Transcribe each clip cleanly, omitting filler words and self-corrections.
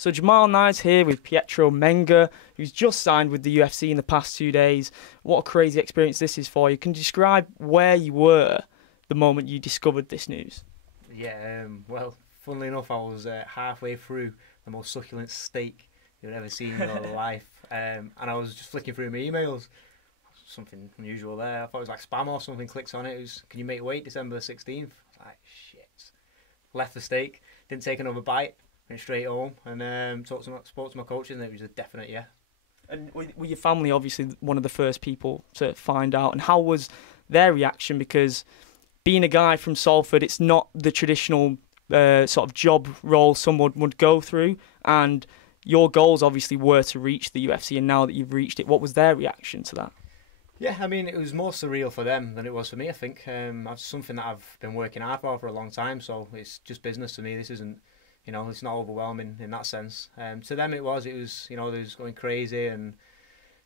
So Jamal Knights here with Pietro Menga, who's just signed with the UFC in the past 2 days. What a crazy experience this is for you. Can you describe where you were the moment you discovered this news? Yeah, well, funnily enough, I was halfway through the most succulent steak you've ever seen in your life. And I was just flicking through my emails. Something unusual there. I thought it was like spam or something. Clicked on it. It was, can you make weight December 16th? I was like, shit. Left the steak. Didn't take another bite. Went straight home and spoke to my coaches, and it was a definite yeah. And were your family obviously one of the first people to find out? And how was their reaction? Because being a guy from Salford, it's not the traditional sort of job role someone would go through. And your goals obviously were to reach the UFC, and now that you've reached it, what was their reaction to that? Yeah, I mean, it was more surreal for them than it was for me, I think. It's something that I've been working hard for a long time, so it's just business to me. This isn't, it's not overwhelming in that sense. To them it was, they was going crazy. And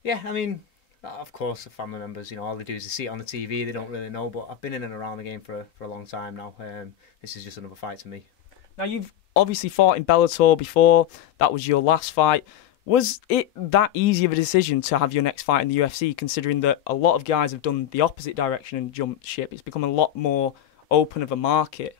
yeah, I mean, of course, the family members, all they do is they see it on the TV, they don't really know, but I've been in and around the game for a long time now. This is just another fight to me. Now, you've obviously fought in Bellator before. That was your last fight. Was it that easy of a decision to have your next fight in the UFC, considering that a lot of guys have done the opposite direction and jumped ship? It's become a lot more open of a market.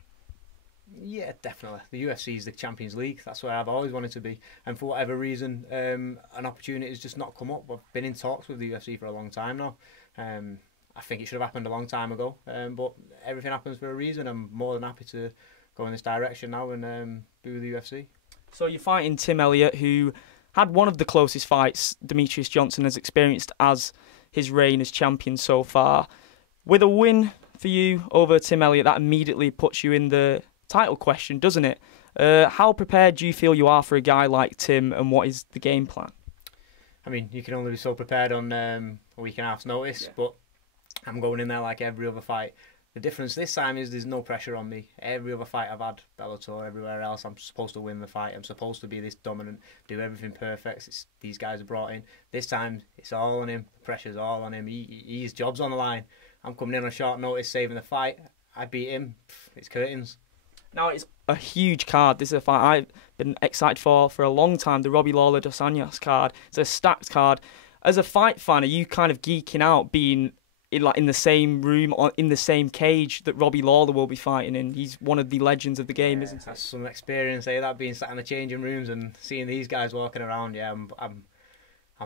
Yeah, definitely. The UFC is the Champions League. That's where I've always wanted to be. And for whatever reason, an opportunity has just not come up. I've been in talks with the UFC for a long time now. I think it should have happened a long time ago. But everything happens for a reason. I'm more than happy to go in this direction now and be with the UFC. So you're fighting Tim Elliot, who had one of the closest fights Demetrius Johnson has experienced as his reign as champion so far. With a win for you over Tim Elliot, that immediately puts you in the title question, doesn't it? How prepared do you feel you are for a guy like Tim, and what is the game plan? I mean, you can only be so prepared on a week and a half's notice, but I'm going in there like every other fight. The difference this time is there's no pressure on me. Every other fight I've had, Bellator, everywhere else, I'm supposed to win the fight. I'm supposed to be this dominant, do everything perfect. These guys are brought in. This time, it's all on him. The pressure's all on him. His job's on the line. I'm coming in on short notice, saving the fight. I beat him. It's curtains. Now, it's a huge card. This is a fight I've been excited for a long time, the Robbie Lawler Dos Anjos card. It's a stacked card. As a fight fan, are you kind of geeking out being in the same room or in the same cage that Robbie Lawler will be fighting in? He's one of the legends of the game, isn't he? That's some experience, that being sat in the changing rooms and seeing these guys walking around. Yeah, I'm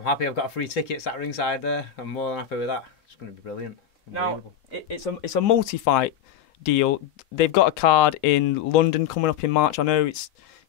happy I've got a free ticket sat ringside there. I'm more than happy with that. It's going to be brilliant. Now, it's a multi-fight deal. They've got a card in London coming up in March. I know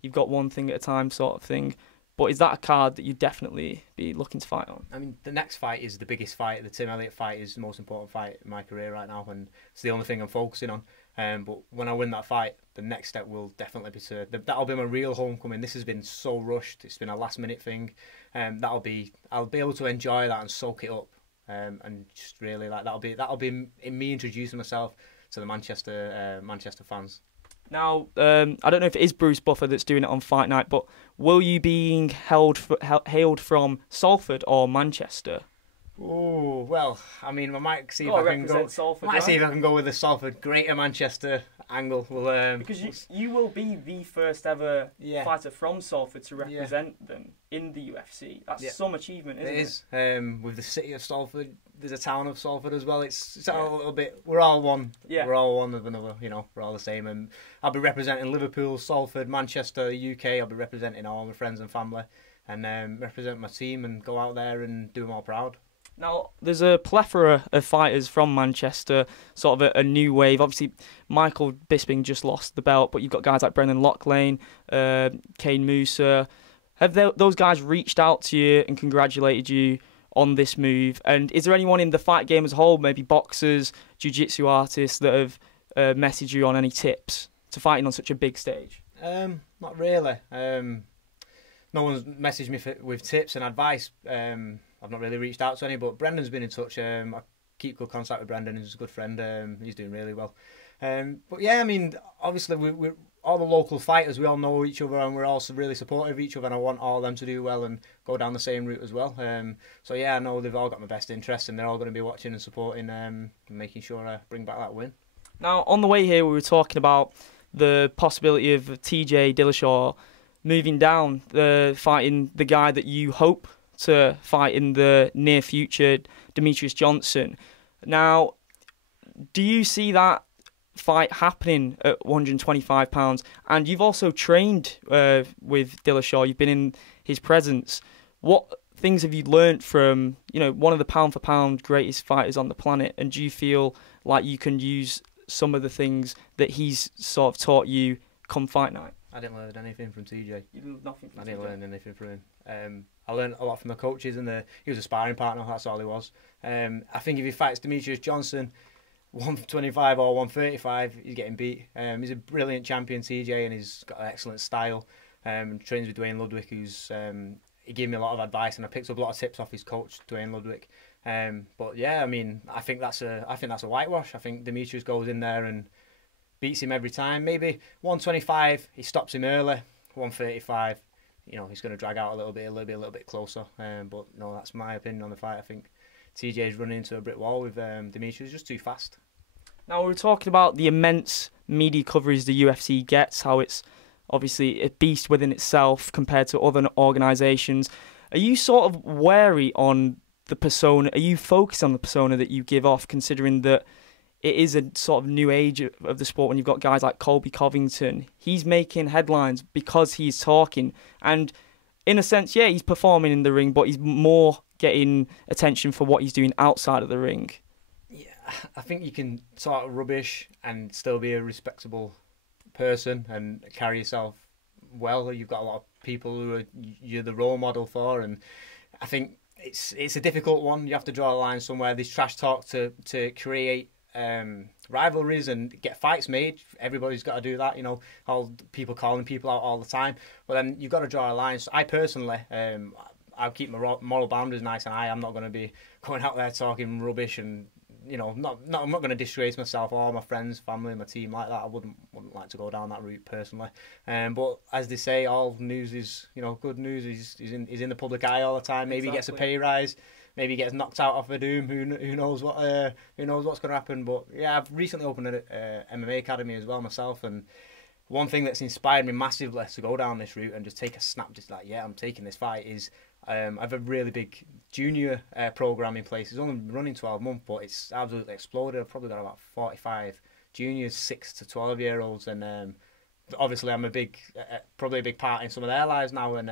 you've got one thing at a time sort of thing. But is that a card that you'd definitely be looking to fight on? I mean, the next fight is the biggest fight. The Tim Elliot fight is the most important fight in my career right now, and it's the only thing I'm focusing on. But when I win that fight, the next step will definitely be that'll be my real homecoming. This has been so rushed. It's been a last-minute thing. I'll be able to enjoy that and soak it up, and just really that'll be in me introducing myself to the Manchester fans. Now, I don't know if it is Bruce Buffer that's doing it on Fight Night, but will you be hailed from Salford or Manchester? Oh, well, I mean, I might see if I can go. Salford, see if I can go with the Salford Greater Manchester angle. Because you will be the first ever fighter from Salford to represent them in the UFC. That's some achievement, isn't it? It is. With the city of Salford, there's a town of Salford as well. It's a little bit. We're all one. Yeah. We're all one of another. We're all the same. And I'll be representing Liverpool, Salford, Manchester, UK. I'll be representing all my friends and family, and represent my team and go out there and do them all proud. Now, there's a plethora of fighters from Manchester, sort of a new wave. Obviously, Michael Bisping just lost the belt, but you've got guys like Brendan Loughlane, Kane Musa. Have those guys reached out to you and congratulated you on this move? And is there anyone in the fight game as a whole, maybe boxers, jiu-jitsu artists, that have messaged you on any tips to fighting on such a big stage? Not really. No one's messaged me with tips and advice. I've not really reached out to any, but Brendan's been in touch. I keep good contact with Brendan. He's a good friend. He's doing really well. But yeah, I mean, obviously we're all the local fighters. We all know each other, and we're also really supportive of each other. And I want all of them to do well and go down the same route as well. So yeah, I know they've all got my best interests, and they're all going to be watching and supporting, and making sure I bring back that win. Now, on the way here, we were talking about the possibility of TJ Dillashaw moving down, fighting the guy that you hope to fight in the near future, Demetrius Johnson. Now, do you see that fight happening at 125 pounds? And you've also trained with Dillashaw. You've been in his presence. What things have you learnt from, one of the pound for pound greatest fighters on the planet? And do you feel like you can use some of the things that he's sort of taught you come fight night? I didn't learn anything from TJ. You learned nothing from I didn't learn anything from him. I learned a lot from the coaches, and he was a sparring partner. That's all he was. I think if he fights Demetrius Johnson, 125 or 135, he's getting beat. He's a brilliant champion, TJ, and he's got an excellent style. Trains with Dwayne Ludwig, who's he gave me a lot of advice, and I picked up a lot of tips off his coach, Dwayne Ludwig. But yeah, I mean, I think that's a whitewash. I think Demetrius goes in there and beats him every time. Maybe 125, he stops him early. 135, he's going to drag out a little bit closer. But no, that's my opinion on the fight. I think TJ's running into a brick wall with Demetrius, just too fast. Now, we were talking about the immense media coverage the UFC gets, how it's obviously a beast within itself compared to other organisations. Are you sort of wary on the persona? Are you focused on the persona that you give off, considering that it is a sort of new age of the sport when you've got guys like Colby Covington? He's making headlines because he's talking. And in a sense, yeah, he's performing in the ring, but he's more getting attention for what he's doing outside of the ring. Yeah, I think you can talk rubbish and still be a respectable person and carry yourself well. You've got a lot of people who you're the role model for, and I think it's a difficult one. You have to draw a line somewhere. There's trash talk to create rivalries and get fights made. Everybody's got to do that, all people calling people out all the time. But then you've got to draw a line. So I personally, I'll keep my moral boundaries nice and high. I'm not going to be going out there talking rubbish and, I'm not going to disgrace myself or my friends, family, my team like that. I wouldn't like to go down that route personally. But as they say, all news is, good news is in the public eye all the time. Maybe He gets a pay rise. Maybe he gets knocked out off a doom. Who knows what's going to happen? But yeah, I've recently opened an MMA academy as well myself, and one thing that's inspired me massively to go down this route and just take a snap, just like, yeah, I'm taking this fight, is I have a really big junior program in place. It's only been running 12 months, but it's absolutely exploded. I've probably got about 45 juniors, 6 to 12-year-olds, and obviously I'm probably a big part in some of their lives now. And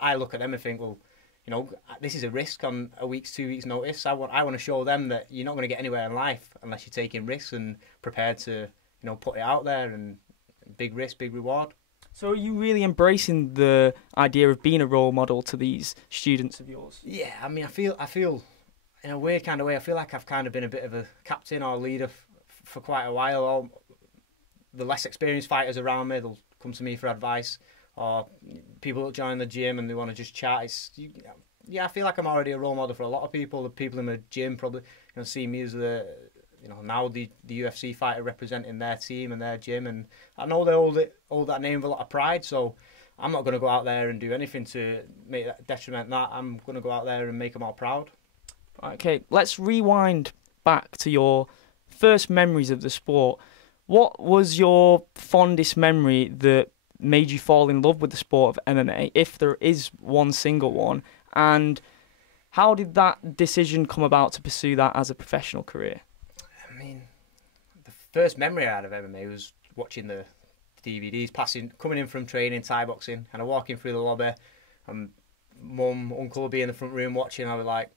I look at them and think, well, this is a risk on a week's, 2 weeks' notice. I want to show them that you're not going to get anywhere in life unless you're taking risks and prepared to, put it out there, and big risk, big reward. So are you really embracing the idea of being a role model to these students of yours? Yeah, I mean, I feel in a weird kind of way, I feel like I've kind of been a bit of a captain or leader for quite a while. All the less experienced fighters around me, they'll come to me for advice, or people that join the gym and they want to just chat. I feel like I'm already a role model for a lot of people. The people in the gym probably see me as now the UFC fighter representing their team and their gym, and I know they hold that name with a lot of pride. So I'm not going to go out there and do anything to make that detriment that. I'm going to go out there and make them all proud. Okay, let's rewind back to your first memories of the sport. What was your fondest memory that made you fall in love with the sport of MMA, if there is one single one? And how did that decision come about to pursue that as a professional career? I mean, the first memory I had of MMA was watching the DVDs, coming in from training Thai boxing, and I'm walking through the lobby, and mum, uncle will be in the front room watching. I was like,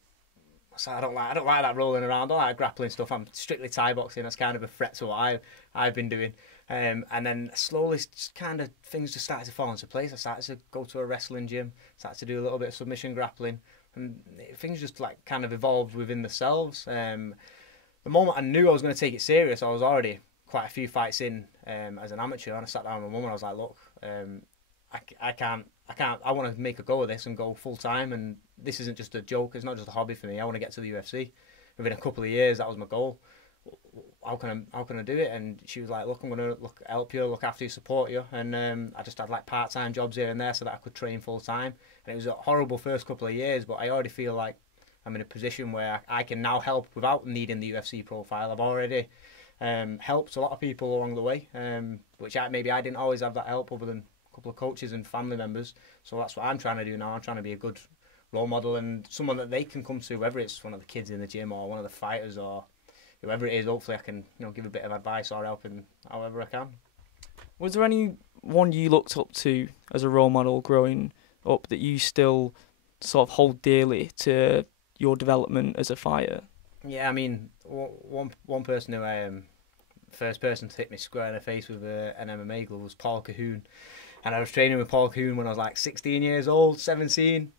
I don't like that rolling around. I don't like grappling stuff. I'm strictly Thai boxing. That's kind of a threat to what I've been doing. And then slowly, kind of things just started to fall into place. I started to go to a wrestling gym, started to do a little bit of submission grappling, and things just like kind of evolved within themselves. The moment I knew I was going to take it serious, I was already quite a few fights in as an amateur, and I sat down with my mum and I was like, look, I want to make a go of this and go full time, and this isn't just a joke, it's not just a hobby for me. I want to get to the UFC. Within a couple of years, that was my goal. How can I do it? And she was like, look, I'm going to help you, look after you, support you. And I just had like part-time jobs here and there so that I could train full time. And it was a horrible first couple of years, but I already feel like I'm in a position where I can now help without needing the UFC profile. I've already helped a lot of people along the way, which maybe I didn't always have that help other than couple of coaches and family members. So that's what I'm trying to do now. I'm trying to be a good role model and someone that they can come to, whether it's one of the kids in the gym or one of the fighters or whoever it is. Hopefully I can give a bit of advice or help in however I can. Was there anyone you looked up to as a role model growing up that you still sort of hold dearly to your development as a fighter? Yeah, I mean, one person who first person to hit me square in the face with an MMA glove was Paul Cahoon, and I was training with Paul Cahoon when I was like 16 years old, 17.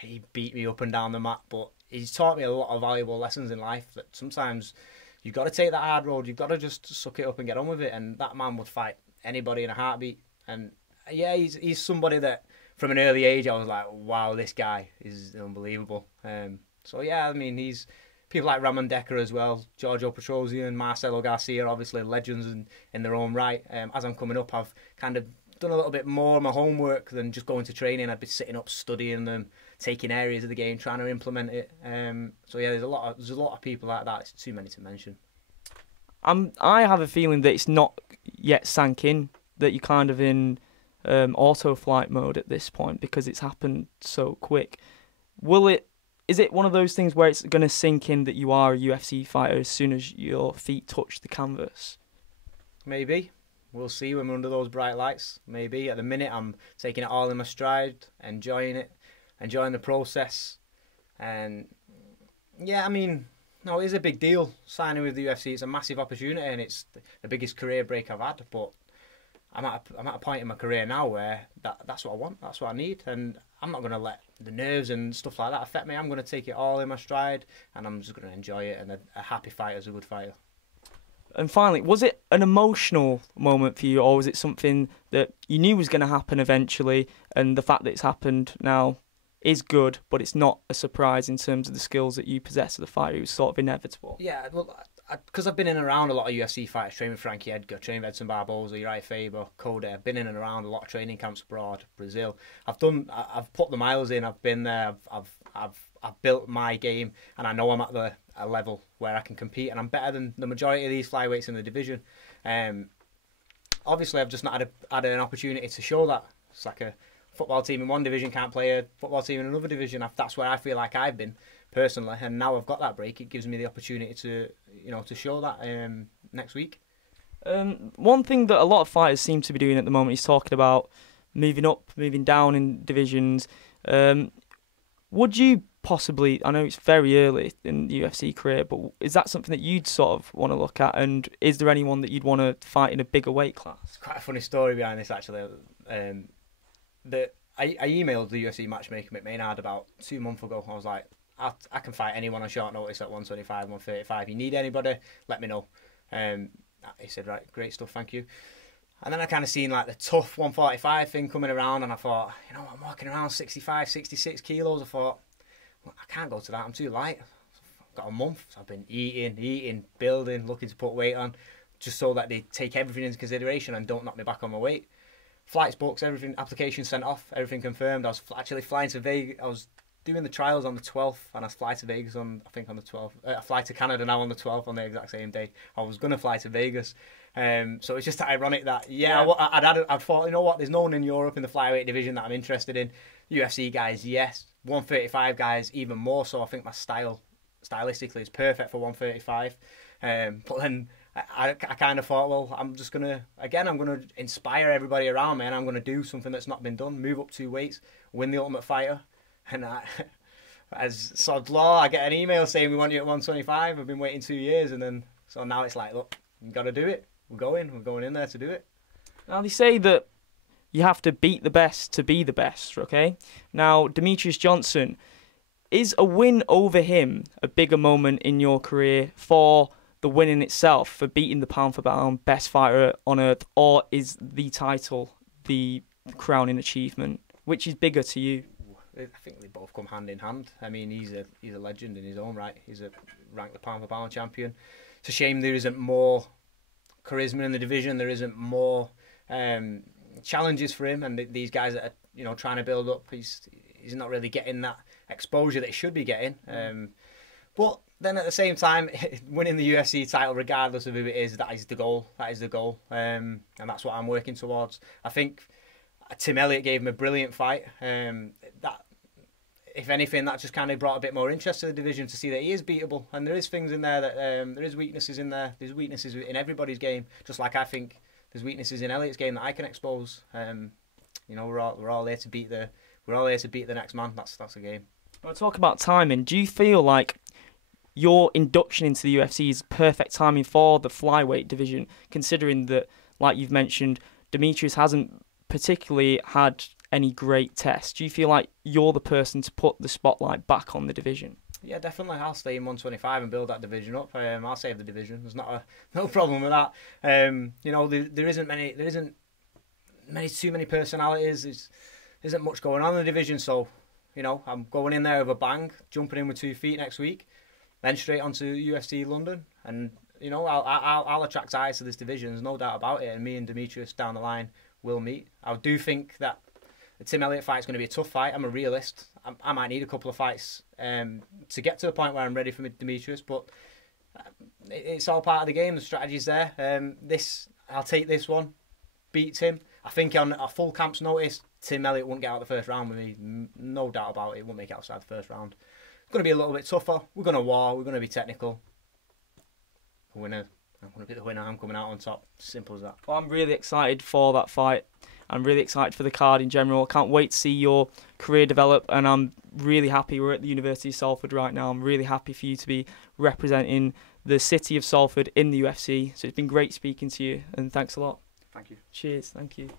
He beat me up and down the mat, but he's taught me a lot of valuable lessons in life. That sometimes you've got to take that hard road. You've got to just suck it up and get on with it. And that man would fight anybody in a heartbeat. And yeah, he's somebody that from an early age I was like, wow, this guy is unbelievable. So yeah, I mean, he's people like Ramon Decker as well, Giorgio Petrosian, Marcelo Garcia, obviously legends in their own right. As I'm coming up, I've kind of done a little bit more of my homework than just going to training. I'd be sitting up studying them, taking areas of the game, trying to implement it. So yeah, there's a lot of people like that. It's too many to mention. I have a feeling that it's not yet sank in, that you're kind of in auto flight mode at this point because it's happened so quick. Is it one of those things where it's going to sink in that you are a UFC fighter as soon as your feet touch the canvas? Maybe. We'll see when we're under those bright lights. Maybe. At the minute, I'm taking it all in my stride, enjoying it, enjoying the process. And yeah, I mean, no, it is a big deal signing with the UFC. It's a massive opportunity and it's the biggest career break I've had. But I'm at a point in my career now where that's what I want, that's what I need. And I'm not going to let the nerves and stuff like that affect me. I'm going to take it all in my stride and I'm just going to enjoy it. And a happy fighter is a good fighter. And finally, was it an emotional moment for you, or was it something that you knew was going to happen eventually, and the fact that it's happened now is good, but it's not a surprise in terms of the skills that you possess as a fighter? It was sort of inevitable. Yeah, well, because I've been in and around a lot of UFC fighters, training with Frankie Edgar, training with Edson Barboza, Uriah Faber, Cody. I've been in and around a lot of training camps abroad, Brazil. I've put the miles in. I've been there. I've built my game, and I know I'm at a level where I can compete, and I'm better than the majority of these flyweights in the division. Obviously, I've just not had an opportunity to show that. It's like a football team in one division can't play a football team in another division. That's where I feel like I've been personally, and now I've got that break. It gives me the opportunity to show that next week. One thing that a lot of fighters seem to be doing at the moment is talking about moving up, moving down in divisions. Would you possibly, I know it's very early in the UFC career, but is that something that you'd sort of want to look at? And is there anyone that you'd want to fight in a bigger weight class? It's quite a funny story behind this, actually. I emailed the UFC matchmaker Mick Maynard about 2 months ago. I was like, I can fight anyone on short notice at 125, 135. You need anybody, let me know. He said, right, great stuff, thank you. And then I kind of seen like the tough 145 thing coming around, and I thought, I'm walking around 65, 66 kilos. I thought, well, I can't go to that, I'm too light. I've got a month, so I've been eating, building, looking to put weight on, just so that they take everything into consideration and don't knock me back on my weight. Flights booked, everything, application sent off, everything confirmed. I was actually flying to Vegas. I was doing the trials on the 12th, and I fly to Vegas on the 12th. I fly to Canada now on the 12th on the exact same day. I was going to fly to Vegas. So it's just ironic that, I'd thought, you know what, there's no one in Europe in the flyweight division that I'm interested in. UFC guys, yes. 135 guys, even more so. I think my stylistically, is perfect for 135. But then I kind of thought, well, I'm going to inspire everybody around me, and I'm going to do something that's not been done, move up 2 weights, win the Ultimate Fighter. And as sod law, I get an email saying we want you at 125. I've been waiting 2 years, and then so now it's like, look, you've got to do it. We're going in there to do it. Now they say that you have to beat the best to be the best, okay? Now, Demetrius Johnson, is a win over him a bigger moment in your career for the win in itself, for beating the pound for pound best fighter on earth, or is the title the crowning achievement? Which is bigger to you? I think they both come hand in hand. I mean, he's a legend in his own right. He's ranked the pound for pound champion. It's a shame there isn't more charisma in the division. There isn't more challenges for him, and these guys that are trying to build up. He's not really getting that exposure that he should be getting. But then at the same time, winning the UFC title, regardless of who it is, that is the goal. That is the goal, and that's what I'm working towards. I think Tim Elliot gave him a brilliant fight. That, if anything, that just kind of brought a bit more interest to the division to see that he is beatable, and there is things in there that there is weaknesses in there. There's weaknesses in everybody's game, just like I think there's weaknesses in Elliot's game that I can expose. You know, we're all here to beat the next man. That's the game. When I talk about timing, do you feel like your induction into the UFC is perfect timing for the flyweight division, considering that, like you've mentioned, Demetrius hasn't particularly had any great tests? Do you feel like you're the person to put the spotlight back on the division? Yeah, definitely. I'll stay in 125 and build that division up. I'll save the division. There's no problem with that. You know, there isn't too many personalities. There isn't much going on in the division, so you know, I'm going in there with a bang, jumping in with 2 feet next week, then straight onto UFC London, and you know, I'll attract eyes to this division. There's no doubt about it. And me and Demetrius down the line will meet. I do think that the Tim Elliot fight is going to be a tough fight. I'm a realist. I might need a couple of fights to get to the point where I'm ready for Demetrius, but it's all part of the game. The strategy's there. I'll take this one, beat Tim. I think on a full camp's notice, Tim Elliot wouldn't get out the first round with me. No doubt about it. He won't make it outside the first round. It's going to be a little bit tougher. We're going to war. We're going to be technical. I'm going to be the winner. I'm coming out on top. Simple as that. Well, I'm really excited for that fight. I'm really excited for the card in general. I can't wait to see your career develop, and I'm really happy we're at the University of Salford right now. I'm really happy for you to be representing the city of Salford in the UFC. So it's been great speaking to you, and thanks a lot. Thank you. Cheers. Thank you.